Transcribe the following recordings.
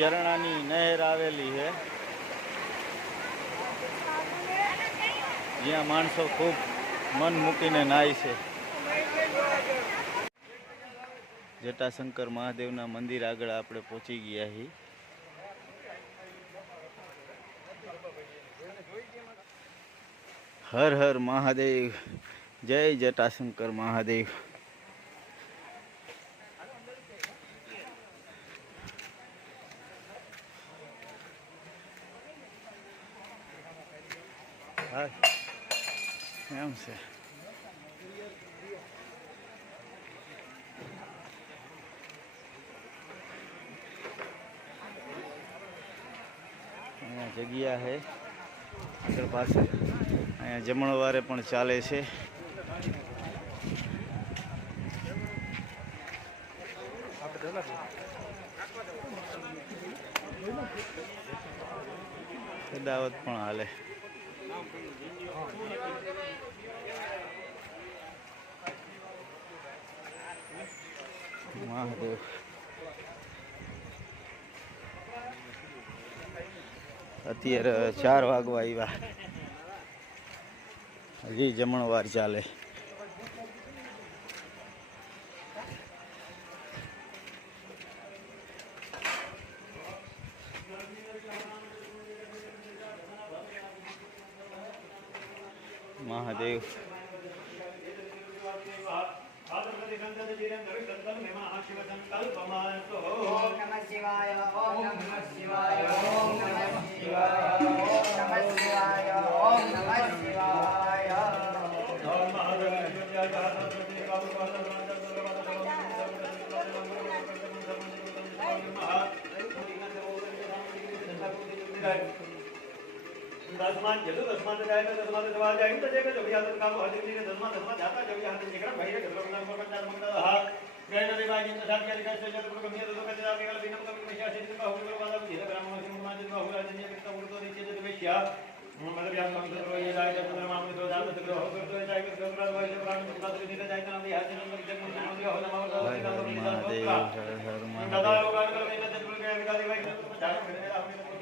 ઝરણાની નહેર આવેલી છે. જ્યાં માણસો ખૂબ મન મૂકીને નાય છે. જટાશંકર મહાદેવના મંદિર આગળ આપણે પહોંચી ગયા છીએ હર હર મહાદેવ, જય જટાશંકર મહાદેવ. હા એમ છે. અહીંયા જગ્યા છે. આગળ પાસે અહીંયા જમણવારે પણ ચાલે છે. દાવત પણ હાલે. મહાદેવ અત્યારે ચાર વાગવા આવ્યા. હજી જમણવાર ચાલે. મહાદેવ. ઓમ નમઃ दसमान जब दसमान से जाएगा दसमान से जवाब जाएंगे तो जाएगा जब भी आदत काम हर दिन के दसमान दसमान जाता जब भी आदत लेकर भाई ने गदर बना पर चार मंगला हा गए ना देवा जी तथा के लिखा से जरूर कमी तो का जवाब निकल बिना कमी पैसा से तो हो गया वाला भी ग्राम वासी मान जो हो रहा है कितना उड़ तो नीचे तो क्या मतलब यार कम से ये जाए जब मतलब मामले तो जाते तो हो करते जाए कि गदर वाला वाले प्राण को बात नहीं जाए ना भी हाजिर नंबर जब मुझे हो गया हो ना मामला तो दादा लोग आकर मैंने जब गए निकाल भाई जाने फिर आपने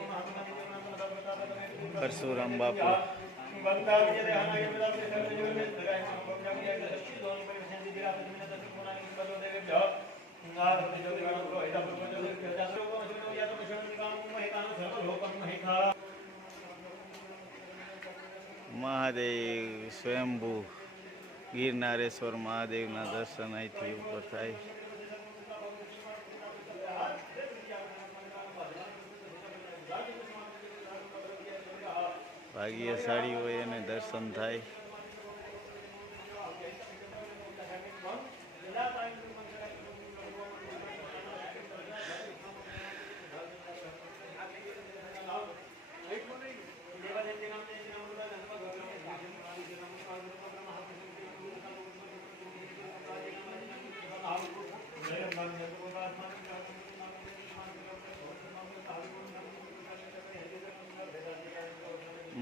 પરશુરામ બાપુ. મહાદેવ સ્વયંભૂ ગિરનારેશ્વર મહાદેવના દર્શન અહીંથી ઉપર થાય. ભાગ્યશાળી હોય એને દર્શન થાય.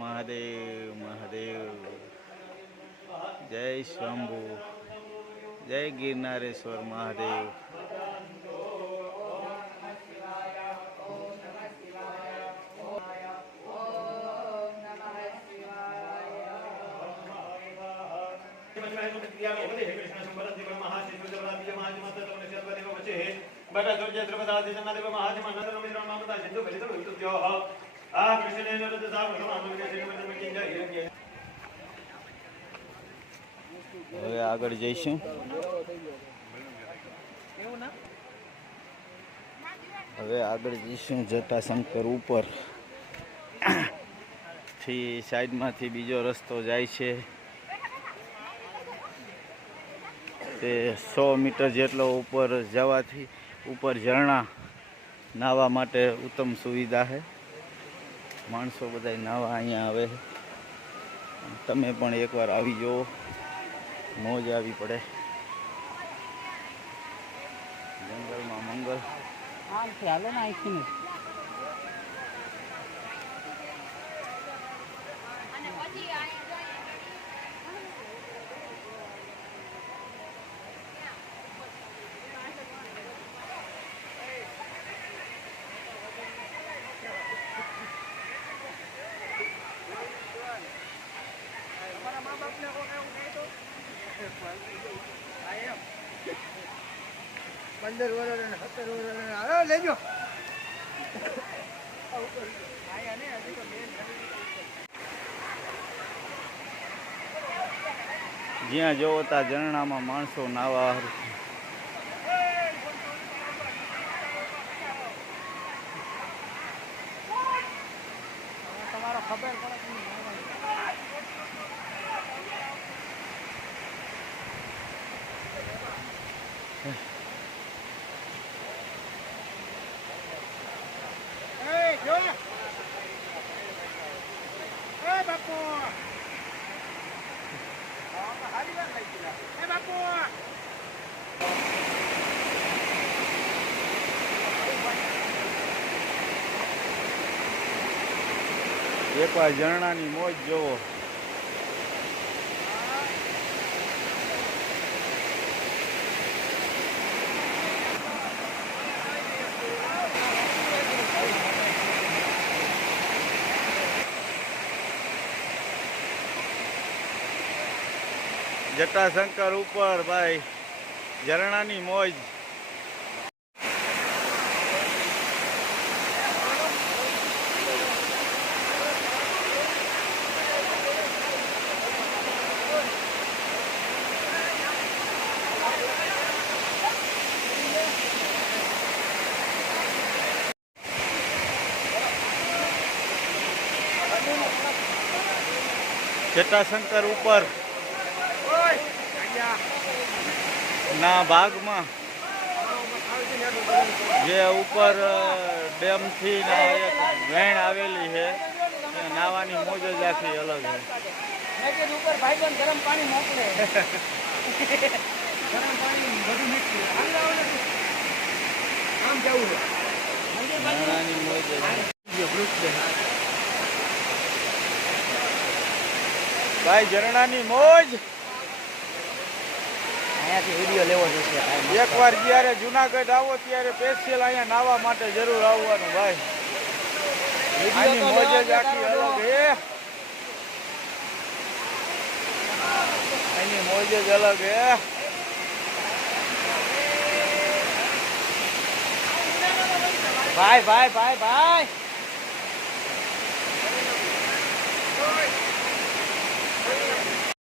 મહાદેવ મહાદેવ જય શંભુ જય ગિરનારેશ્વર મહાદેવ બટા જો જય દ્રપદાદી જનાદેવ મહાજ મહાન રમેશ રામ માતા સિંધુ ભરી દો વિદ્યુત હવે આગળ જઈશું. હવે આગળ જઈશું જટા શંકર ઉપર. થી સાઈડમાંથી બીજો રસ્તો જાય છે. તે સો મીટર જેટલો ઉપર જવાથી ઉપર ઝરણા નાહવા માટે ઉત્તમ સુવિધા છે. માણસો બધા નાહવા અહીંયા આવે તમે પણ એકવાર આવી જુઓ. મોજ આવી પડે. જંગલમાં મંગલ. ચાલો ને અહીંથી પંદર વર્ષ અને સત્તર વર્ષ લેજો. જ્યાં જોવો ત્યાં ઝરણામાં માણસો નાવા એ જો એ બાપુ એ બાપુ એકવાર ઝરણાની મોજ જોવો જટાશંકર ઉપર ભાઈ. ઝરણાની મોજ. જટાશંકર ઉપર. ના ભાગમાં. જે ઉપર ડેમથી એક વેણ આવેલી છે નાવાની મોજ જ આખી અલગ છે. ઉપર ભાઈબંધ ગરમ પાણી મોકલે. ગરમ પાણી બધું આમ જવું નથી આમ જવું છે. મંદિર બાજુ નાની મોજ ભાઈ ઝરણાની મોજ. અહીંયાથી વીડિયો લેવો જોઈશે એકવાર જ્યારે જુનાગઢ આવો ત્યારે સ્પેશિયલ અહીંયા નાવા માટે જરૂર આવવાનું ભાઈ. આની મોજ જ આખી અલગ છે એની મોજ જ અલગ હે. ભાઈ ભાઈ ભાઈ ભાઈ.